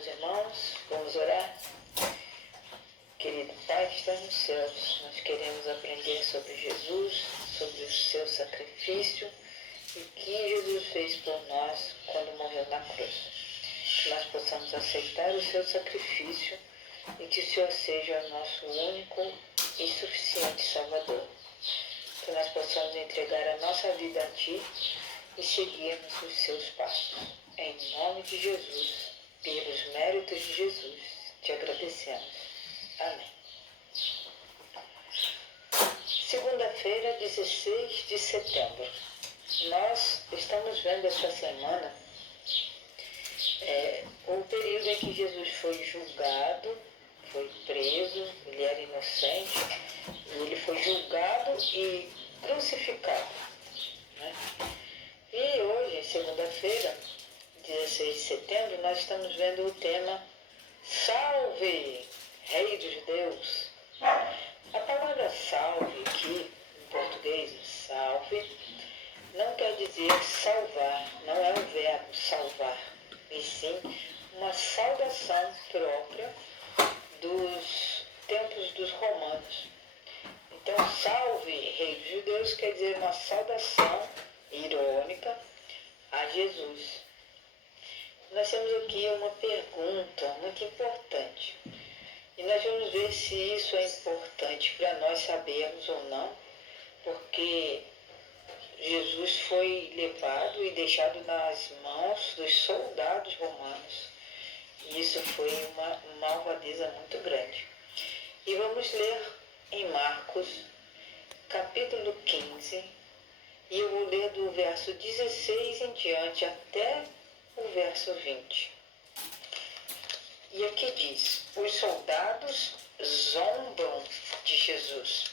meus irmãos, vamos orar. Querido Pai que está nos céus, nós queremos aprender sobre Jesus, sobre o seu sacrifício e o que Jesus fez por nós quando morreu na cruz. Que nós possamos aceitar o seu sacrifício e que o Senhor seja o nosso único e suficiente Salvador. Que nós possamos entregar a nossa vida a Ti e seguirmos os seus passos. Em nome de Jesus, pelos méritos de Jesus, te agradecemos. Amém. Segunda-feira, 16 de setembro. Nós estamos vendo essa semana o período em que Jesus foi julgado, foi preso, ele era inocente, e ele foi julgado e crucificado, né? E hoje, segunda-feira, 16 de setembro, nós estamos vendo o tema Salve, Rei dos Judeus. A palavra salve aqui, em português, salve, não quer dizer salvar, não é um verbo salvar, e sim uma saudação própria dos tempos dos romanos. Então, salve, Rei dos Judeus, quer dizer uma saudação irônica a Jesus. Nós temos aqui uma pergunta muito importante. E nós vamos ver se isso é importante para nós sabermos ou não, porque Jesus foi levado e deixado nas mãos dos soldados romanos. E isso foi uma malvadeza muito grande. E vamos ler em Marcos, capítulo 15, e eu vou ler do verso 16 em diante até o verso 20. E aqui diz: os soldados zombam de Jesus.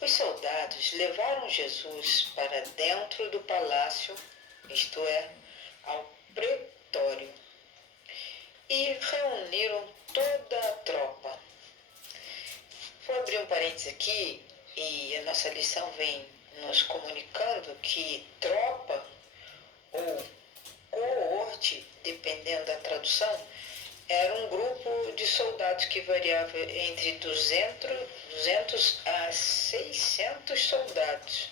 Os soldados levaram Jesus para dentro do palácio, isto é, ao pretório, e reuniram toda a tropa. Vou abrir um parênteses aqui, e a nossa lição vem nos comunicando que tropa ou coorte, dependendo da tradução, era um grupo de soldados que variava entre 200 a 600 soldados.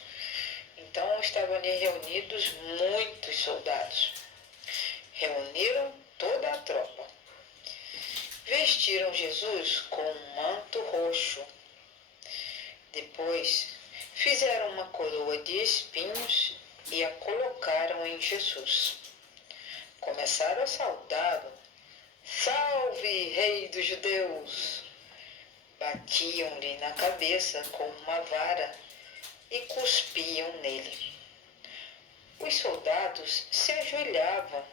Então estavam ali reunidos muitos soldados. Reuniram toda a tropa. Vestiram Jesus com um manto roxo. Depois fizeram uma coroa de espinhos e a colocaram em Jesus. Começaram a saudá-lo. Salve, Rei dos Judeus! Batiam-lhe na cabeça com uma vara e cuspiam nele. Os soldados se ajoelhavam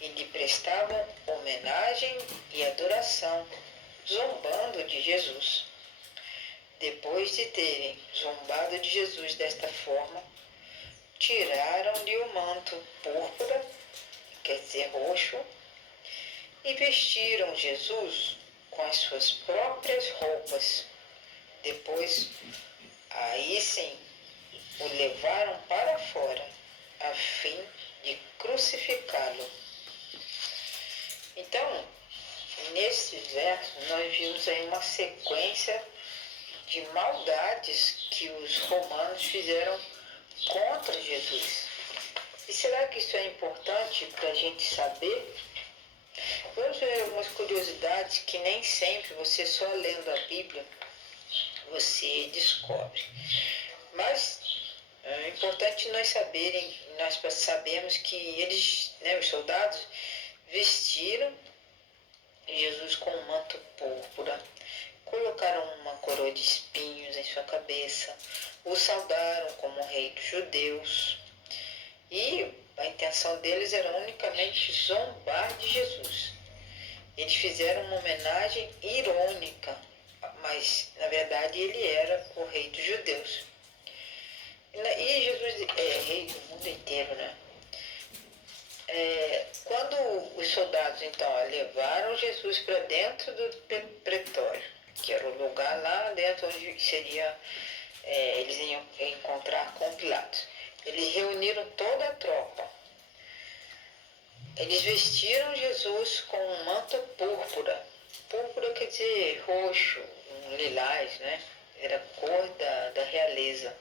e lhe prestavam homenagem e adoração, zombando de Jesus. Depois de terem zombado de Jesus desta forma, tiraram-lhe o manto púrpura, quer dizer roxo, e vestiram Jesus com as suas próprias roupas. Depois, aí sim, o levaram para fora, a fim de crucificá-lo. Então, nesse verso, nós vimos aí uma sequência de maldades que os romanos fizeram contra Jesus. E será que isso é importante para a gente saber? Vamos ver algumas curiosidades que nem sempre você só lendo a Bíblia você descobre. Mas é importante nós sabemos que eles, os soldados, vestiram Jesus com um manto púrpura, colocaram uma coroa de espinhos em sua cabeça, o saudaram como rei dos judeus. E a intenção deles era unicamente zombar de Jesus. Eles fizeram uma homenagem irônica, mas na verdade ele era o rei dos judeus. E Jesus é rei do mundo inteiro, né? Quando os soldados então levaram Jesus para dentro do pretório, que era o lugar lá dentro onde seria, eles iam encontrar com Pilatos. Eles reuniram toda a tropa. eles vestiram Jesus com um manto púrpura. Púrpura quer dizer roxo, lilás, né? Era a cor da realeza.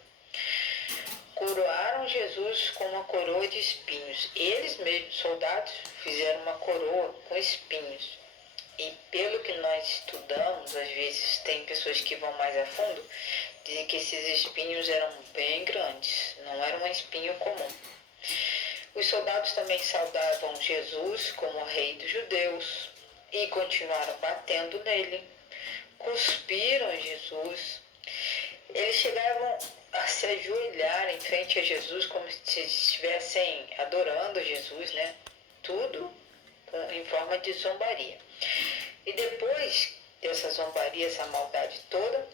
Coroaram Jesus com uma coroa de espinhos. Eles mesmos, soldados, fizeram uma coroa com espinhos. E pelo que nós estudamos, às vezes tem pessoas que vão mais a fundo, dizem que esses espinhos eram bem grandes, não era um espinho comum. Os soldados também saudavam Jesus como rei dos judeus e continuaram batendo nele, cuspiram em Jesus. Eles chegavam a se ajoelhar em frente a Jesus como se estivessem adorando Jesus, né? Tudo em forma de zombaria. E depois dessa zombaria, essa maldade toda,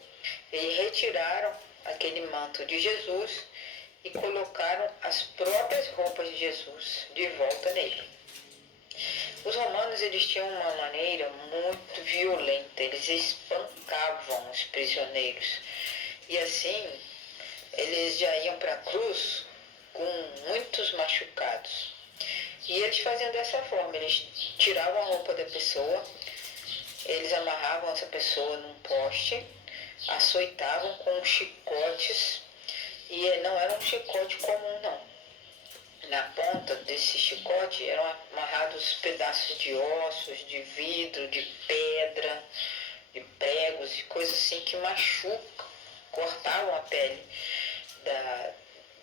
eles retiraram aquele manto de Jesus e colocaram as próprias roupas de Jesus de volta nele. Os romanos, eles tinham uma maneira muito violenta, eles espancavam os prisioneiros. E assim, eles já iam para a cruz com muitos machucados. E eles faziam dessa forma, eles tiravam a roupa da pessoa, eles amarravam essa pessoa num poste, açoitavam com chicotes, e não era um chicote comum não. Na ponta desse chicote eram amarrados pedaços de ossos, de vidro, de pedra, de pregos e coisas assim que machucam, cortavam a pele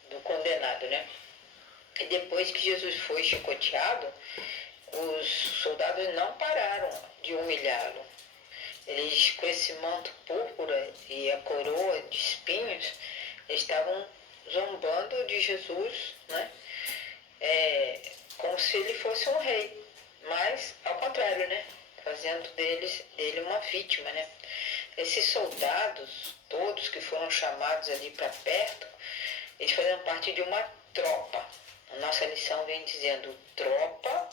do condenado, né? E depois que Jesus foi chicoteado, os soldados não pararam de humilhá-lo. Eles, com esse manto púrpura e a coroa de espinhos, estavam zombando de Jesus, né? Como se ele fosse um rei, mas ao contrário, né? Fazendo dele uma vítima, né? Esses soldados, todos que foram chamados ali para perto, eles faziam parte de uma tropa. A nossa lição vem dizendo tropa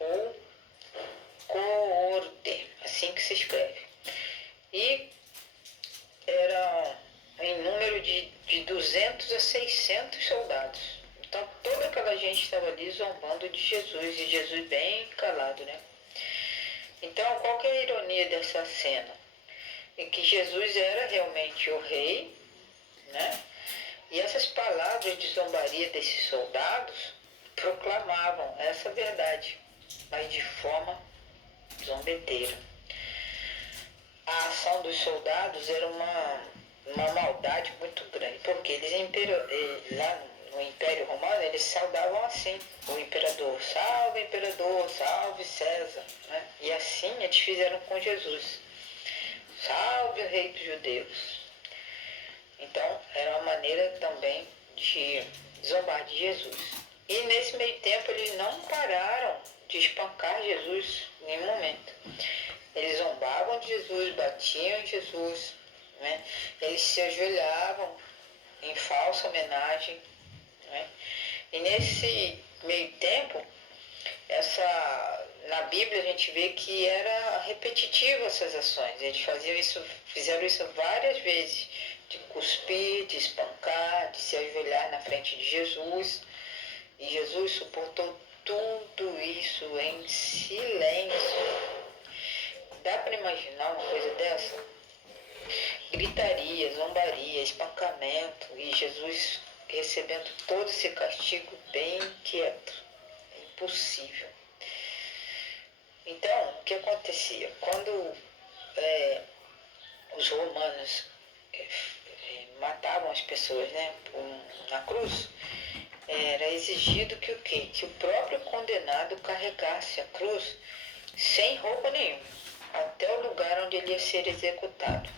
ou coorte, assim que se escreve. E era em número de 200 a 600 soldados. Então toda aquela gente estava ali zombando de Jesus, e Jesus bem calado, né? Então qual que é a ironia dessa cena? É que Jesus era realmente o rei, né? E essas palavras de zombaria desses soldados proclamavam essa verdade, mas de forma zombeteira. A ação dos soldados era uma maldade muito grande, porque lá no Império Romano eles saudavam assim o imperador: salve César, né? E assim eles fizeram com Jesus: salve o rei dos judeus. Então era uma maneira também de zombar de Jesus. E nesse meio tempo eles não pararam de espancar Jesus em nenhum momento. Eles zombavam de Jesus, batiam em Jesus, né? Eles se ajoelhavam em falsa homenagem, né? E nesse meio tempo, na Bíblia a gente vê que era repetitivo essas ações. Eles fizeram isso várias vezes, de cuspir, de espancar, de se ajoelhar na frente de Jesus. E Jesus suportou tudo isso em silêncio. Dá para imaginar uma coisa dessa? Gritaria, zombaria, espancamento, e Jesus recebendo todo esse castigo bem quieto. É impossível. Então, o que acontecia? Quando os romanos matavam as pessoas, né, na cruz, era exigido que o quê? Que o próprio condenado carregasse a cruz sem roupa nenhuma, até o lugar onde ele ia ser executado,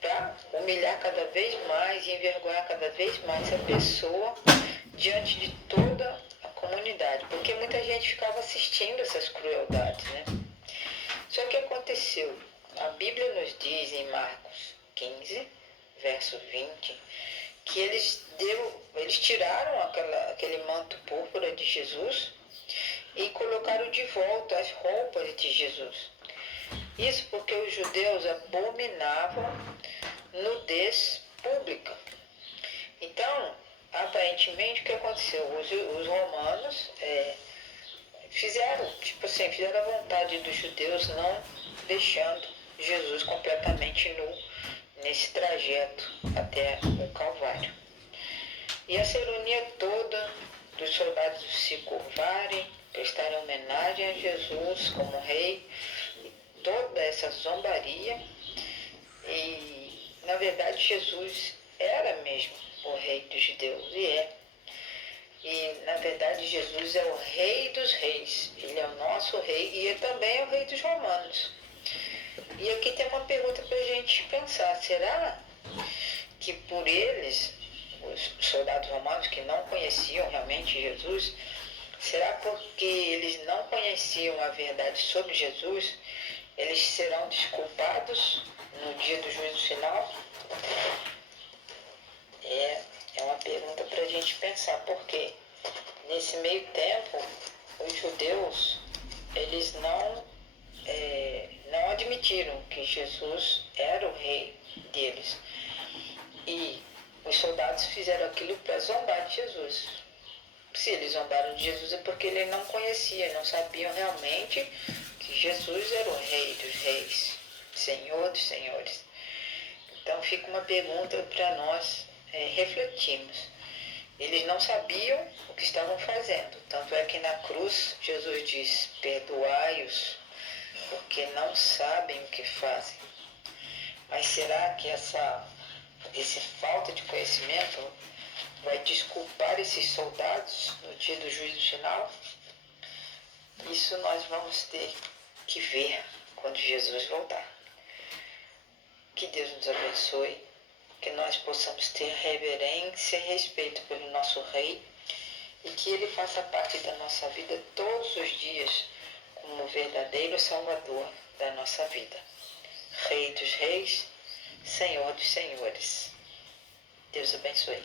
para humilhar cada vez mais e envergonhar cada vez mais a pessoa diante de toda a comunidade, porque muita gente ficava assistindo essas crueldades, né? Só que aconteceu, a Bíblia nos diz em Marcos 15, verso 20, que eles tiraram aquele manto púrpura de Jesus e colocaram de volta as roupas de Jesus. Isso porque os judeus abominavam nudez pública. Então, aparentemente, o que aconteceu? Os romanos fizeram, tipo assim, fizeram a vontade dos judeus, não deixando Jesus completamente nu nesse trajeto até o Calvário. E essa ironia toda dos soldados se curvarem, prestarem homenagem a Jesus como rei, e toda essa zombaria, e na verdade Jesus era mesmo o rei dos judeus, e é. E na verdade Jesus é o rei dos reis, ele é o nosso rei e ele também é o rei dos romanos. E aqui tem uma pergunta para a gente pensar: será que por eles, os soldados romanos que não conheciam realmente Jesus, será porque eles não conheciam a verdade sobre Jesus, eles serão desculpados no dia do juízo final? É uma pergunta para a gente pensar, porque nesse meio tempo os judeus eles não admitiram que Jesus era o rei deles. E os soldados fizeram aquilo para zombar de Jesus. Se eles zombaram de Jesus é porque ele não conhecia, não sabiam realmente que Jesus era o rei dos reis, Senhor dos senhores. Então fica uma pergunta para nós refletirmos. Eles não sabiam o que estavam fazendo. Tanto é que na cruz Jesus diz: perdoai-os, porque não sabem o que fazem. Mas será que essa falta de conhecimento vai desculpar esses soldados no dia do juízo final? Isso nós vamos ter que ver quando Jesus voltar. Que Deus nos abençoe, que nós possamos ter reverência e respeito pelo nosso Rei e que Ele faça parte da nossa vida todos os dias como o verdadeiro Salvador da nossa vida. Rei dos reis, Senhor dos senhores. Deus abençoe.